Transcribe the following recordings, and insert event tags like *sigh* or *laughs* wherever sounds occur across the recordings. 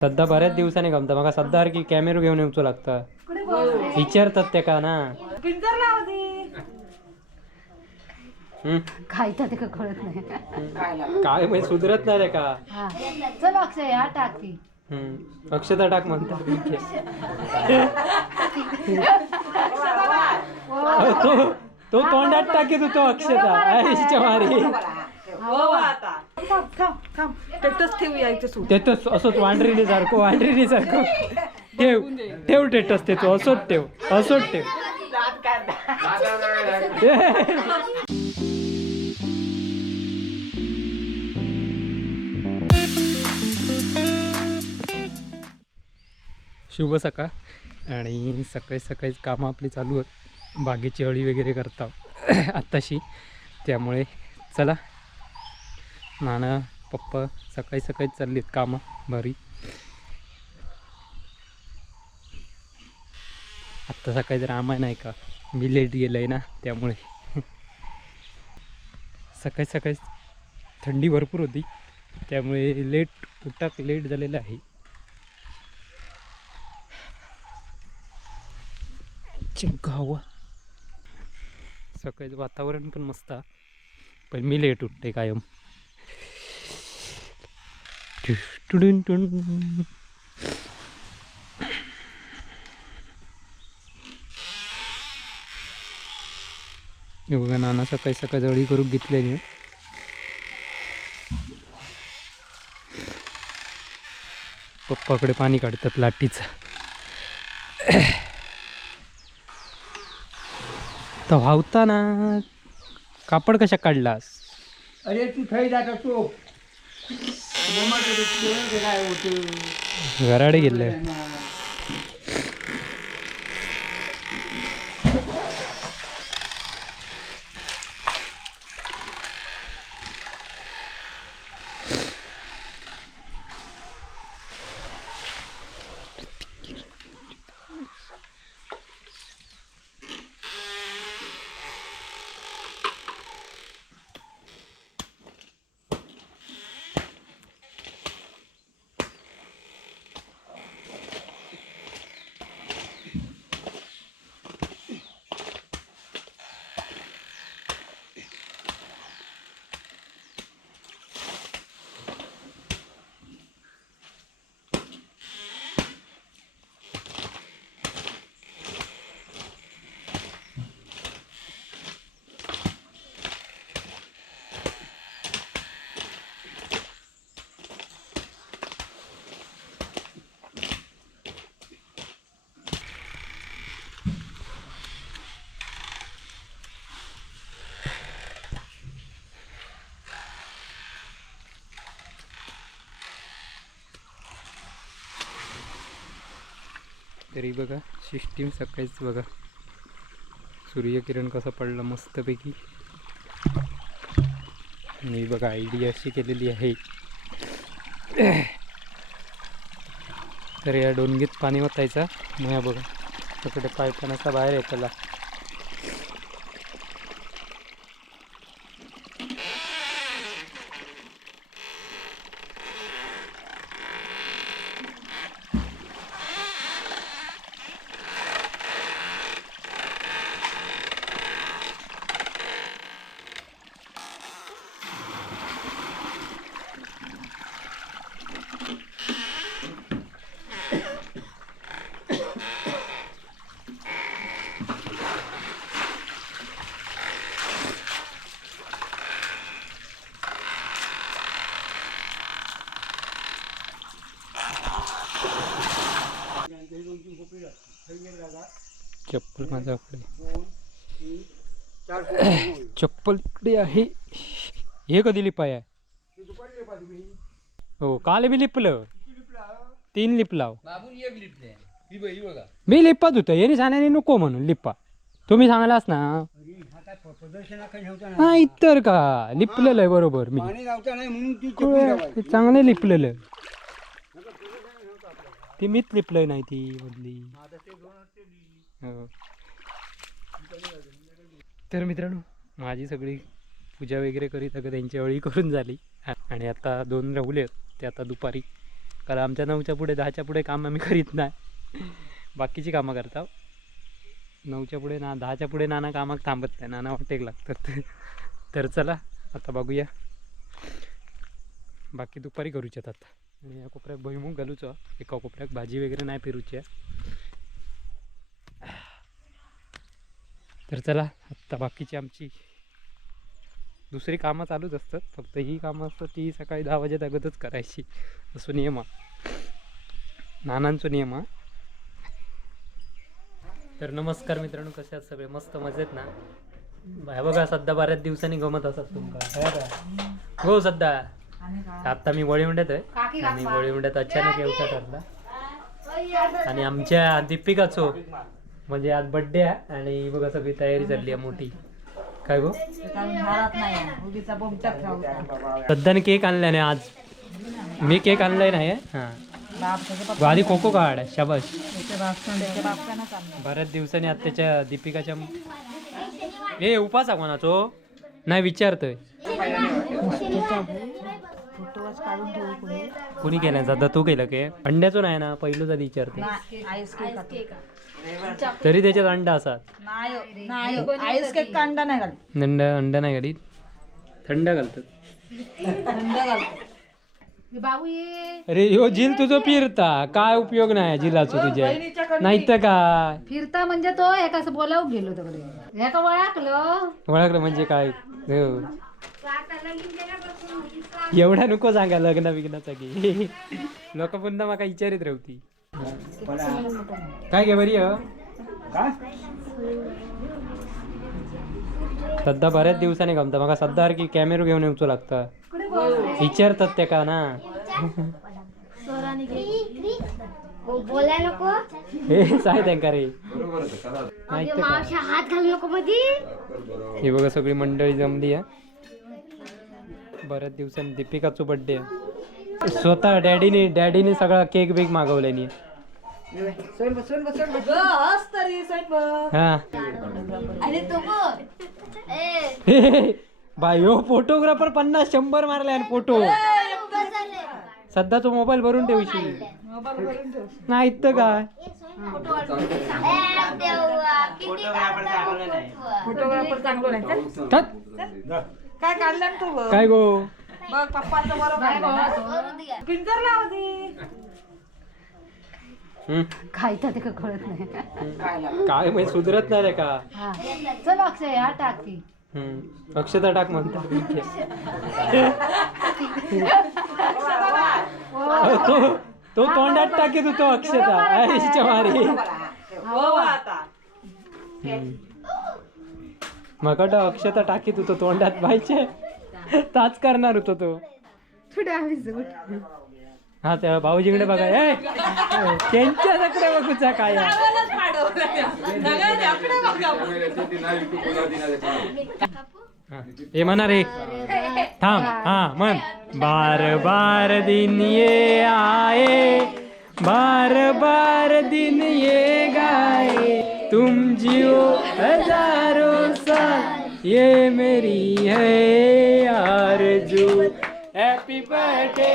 सध्या बऱ्याच दिवसांनी गमता. म्हाका सध्या की कॅमेरो घेऊन येवचो लागता. विचारतात ते का ना? हम्म. काय तर ते का कळत नाही. काय म्हणजे सुधरत नाही रे का? हा. चल अक्षय हा टाक ती. हम्म. अक्षता टाक म्हणता. तो *laughs* तो तोंडात टाकीत होतो अक्षता. आईच्या मारी. हो आता. थांब थांब थांब. टेटस ठेवूया इथे सूट ते वांढरीने सारखं वांढरीने सारखं. ठेव ठेव टेटस ते तू असोच ठेव असोच ठेव. *laughs* शुभ सकाळ. आणि सकाळी सकाळीच कामं आपली चालू आहेत. बागेची अळी वगैरे करता *clears throat* आत्ताशी. त्यामुळे चला नानं पप्पा सकाळी सकाळी चाललीत कामं भारी. आत्ता सकाळी जर आम्हाला नाही का मी लेट गेलं आहे ना त्यामुळे. सकाळी सकाळी थंडी भरपूर होती त्यामुळे लेट उठाक लेट झालेलं आहे. गावा. सकाळीचं वातावरण पण मस्त पण मी लेट उठते कायम. हे बघा नाना सकाळी सकाळी जळी करून घेतलेली. आहे. पप्पाकडे पाणी काढतात लाटीचं तर व्हावता ना. कापड कशा काढलास? अरे तू थंय जाता तो. घराडे गेले तरी बघा सिस्टीम सकाळीच बघा. सूर्यकिरण कसा पडलं मस्तपैकी. मी बघा आयडिया अशी केलेली आहे. तर या डोंगीत पाणी ओतायचा. मग या बघा तिकडे पायपन असा बाहेर येताला चप्पल माझ्याकडे चप्पल इकडे आहे. हे कधी लिपाय आहे? हो काल बी लिपलं. तीन लिपलाव. मी लिपत होतो यांनी सांगायला नको म्हणून लिप्पा तुम्ही सांगालास ना? हा इतर का? लिपलेलं आहे बरोबर मी. चांगलं चांगले लिपलेलं. ती मीच लिपलंय नाही ती मधली. हो. तर मित्रांनो माझी सगळी पूजा वगैरे करीत अगं त्यांच्या वेळी करून झाली. आणि आता दोन राहुले आहेत ते आता दुपारी. कारण आमच्या नऊच्या पुढे दहाच्या पुढे काम आम्ही करीत नाही. बाकीची कामं करता नऊच्या पुढे ना दहाच्या पुढे नाना कामात थांबत नाही नाना वाटेक लागतात. तर चला आता बघूया. बाकी दुपारी करूच्यात आता. आणि या कोपऱ्यात भुईमुग घालूचो. एका कोपऱ्यात भाजी वगैरे नाही फिरूची आहे तर चला आत्ता बाकीची आमची दुसरी कामं चालूच असतात. फक्त ही कामं असतात ती सकाळी दहा वाजेत अगोदरच करायची. असं नियम आहे नानांचो नियम आहे तर नमस्कार मित्रांनो कसे आहात सगळे? मस्त मजेत ना? हे बघा सध्या बऱ्याच दिवसांनी गमत असत तुमका. हे. हो सध्या. आता मी वळीवंड्यात आहे. आणि वळीवंड्यात अचानक येऊचा ठरला आणि आमच्या दीपिकाचो म्हणजे आज बड्डे आहे आणि बघा सगळी तयारी चालली आहे मोठी. काय गो? सध्याने केक आणलाय नाही आज. मी केक आणलाय नाही हां. बाप खो कोको काढ शाबाश बऱ्याच दिवसांनी आत्याच्या दीपिकाच्या ए उपास आहे कोणाचो? नाही विचारतोय. कोणी कुणी केलं दादा तू केलं के. अंड्याचो नाही ना पहिलं आधी विचारते आईस. तरी त्याच्यात अंडा असात नाही नाही आईस केक कांदा नाही घाल अंड अंडा नाही घालीत. थंड घालतात. थंड घालतो बाबू ये अरे ह्यो झील तुझं फिरता. काय उपयोग नाही झिलाचो तुझ्या. नाही तर काय? फिरता म्हणजे तो एका असं बोलावून गेलो तिकडे एका ओळखलं ओळखलं म्हणजे काय? हो. एवढा नको सांगा लग्न बिग्नाचा की लोक पुन्हा माका विचारित राहती काय घे बरी सध्या बऱ्याच दिवसांनी गमता. माका सध्या की कॅमेरो घेऊन येऊचो लागता. विचारतात त्या का ना? हे साय त्यांका रे हे बघा सगळी मंडळी जमली आहे. बऱ्याच दिवसांनी दीपिकाचा बर्थडे आहे. स्वतः डॅडीने डॅडीने सगळा केक बेक बस तरी सोन बस हा. अरे तो बघ ए बाई हो फोटोग्राफर पन्नास शंभर मारले आणि फोटो. सध्या तो मोबाईल भरून ठेवशी मोबाईल करून ठेव नाही तर काय? फोटोग्राफर चांगलं नाही. काय काढलं ना तू? बघ काय गो? बघ पप्पांचं बरोबर पिंजर हम्म. काय तर ते कळत नाही? काय म्हणजे सुधरत नाही रे का? हा. चल अक्षय हा टाक ती. हम्म. अक्षता टाक म्हणता. तो तो तोंडात टाकीत होतो अक्षता. आईच्या मारी. हो आता. मग अक्षता टाकीत होतो तोंडात पाहिजे ताच करणार होतो तो. थोडे आम्ही हा त्या भाऊजीकडे बघा. ए त्यांच्याकडे बघूचा काय. हा. म्हणा रे थांब. हा म्हण. बार बार दिन ये आए. बार बार दिन ये गाए. तुम जियो हजारों ये मेरी है आरज़ू। Happy birthday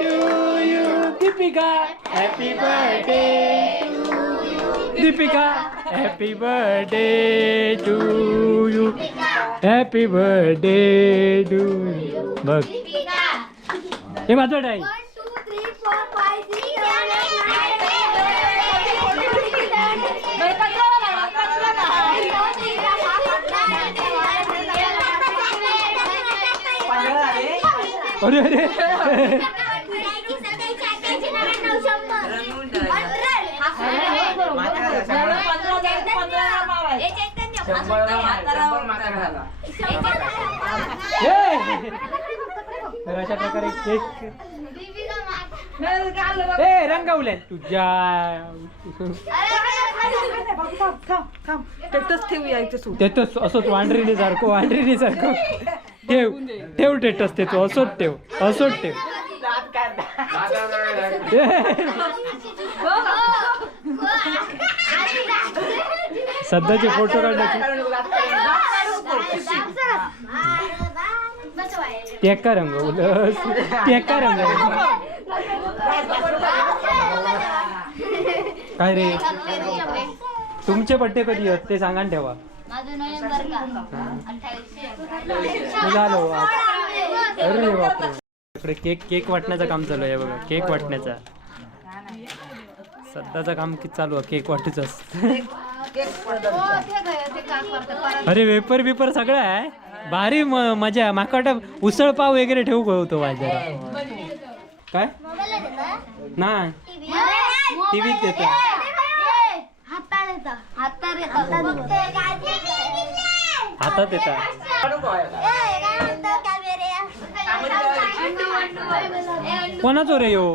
to you Deepika. Happy birthday Deepika. Happy birthday to you happy birthday to बघ। हे माझं डाई अरे अरे. हे! तर अशा प्रकारे केक ए रंगवले तुझ्या थांब थांब थांब. टेटस ठेवू यायचे सूट ते तर असंच वांढरीने सारखं वांढरीने सारखं. ठेव ठेव टेटस ते *laughs* तू असोच ठेव असोच ठेव. सध्याचे फोटो काढण्याचे टेका रंगवलं टेका रंगवलं काय रे? तुमचे बड्डे कधी आहेत ते सांगा न ठेवा. माझं नोव्हेंबर का? अठ्ठावीसशे. हे. अरे बापरे. इकडे केक केक वाटण्याचं काम चालू आहे बघा केक वाटण्याचा. सध्याचं काम किती चालू आहे केक वाटूच. अरे वेपर बिपर सगळं आहे. भारी म- मजा माका वाटतं उसळ पाव वगैरे ठेवू होतो माझ्या काय? नाही. टीव्हीत येतं हातात येतात हातात येतात रे यो?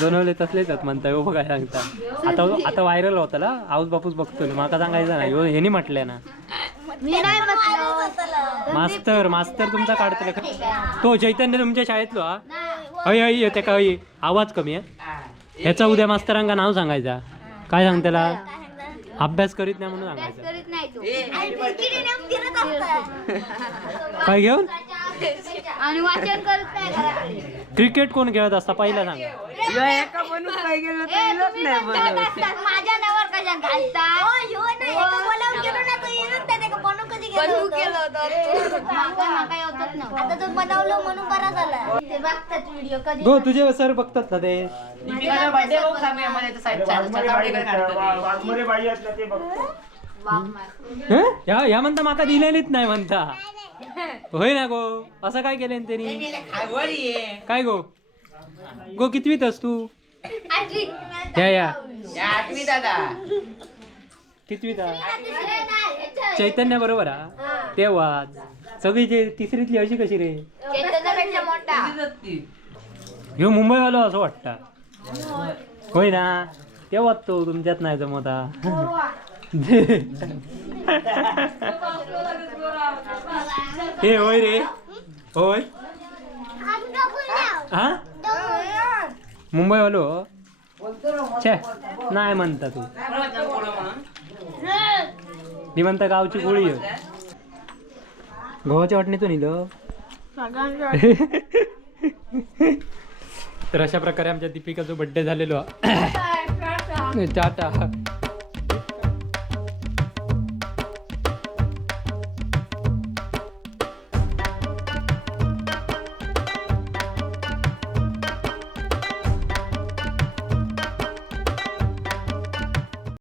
बनवले तसलेच आहेत म्हणता हो काय सांगता. आता आता व्हायरल होता ना? आऊस बापूस बघतोय माका सांगायचं ना ह्यो ह्यानी म्हटलंय ना. मी नाही म्हटलं. मास्तर मास्तर तुमचा काढतले तो चैतन्य तुमच्या शाळेतलो हा? हय ते का आवाज कमी आहे? ह्याचा उद्या मास्तरांका नाव सांगायचा. काय सांग त्याला? अभ्यास करीत नाही म्हणून सांगायचं. *laughs* काय घेऊन? आणि वाचन करत नाही घरात. क्रिकेट कोण खेळत असता? पहिला सांगा. माझ्या नावावर कशा घालता आता तो बनवलं म्हणून बरा झाला. ते बघतात व्हिडिओ कधी गो तुझे सर बघतात ना ते? हं? ह्या ह्या म्हणता माका दिलेलीच नाही म्हणता. होय ना गो? असं काय केलं त्यांनी? काय गो? गो कितवीत अस तू? आठवी. या. या आठवी दादा. कितवीत चैतन्य बरोबर हा. तेव्हाच सगळी जे तिसरीतली अशी कशी रे? चैतन्यापेक्षा मोठा. ह्यो मुंबईवालो असं वाटतं. होय ना? तेव्हाच तो तुमच्यात नाही जमता *laughs* हे. होय रे. होय. हा? मुंबईवालो? छे. नाही म्हणता तू. मी म्हणता गावची गोळी आहे. गव्हाच्या वाटणीतून इलं तर अशा प्रकारे आमच्या दीपिकाचा बड्डे झालेलो *coughs* हा. टाटा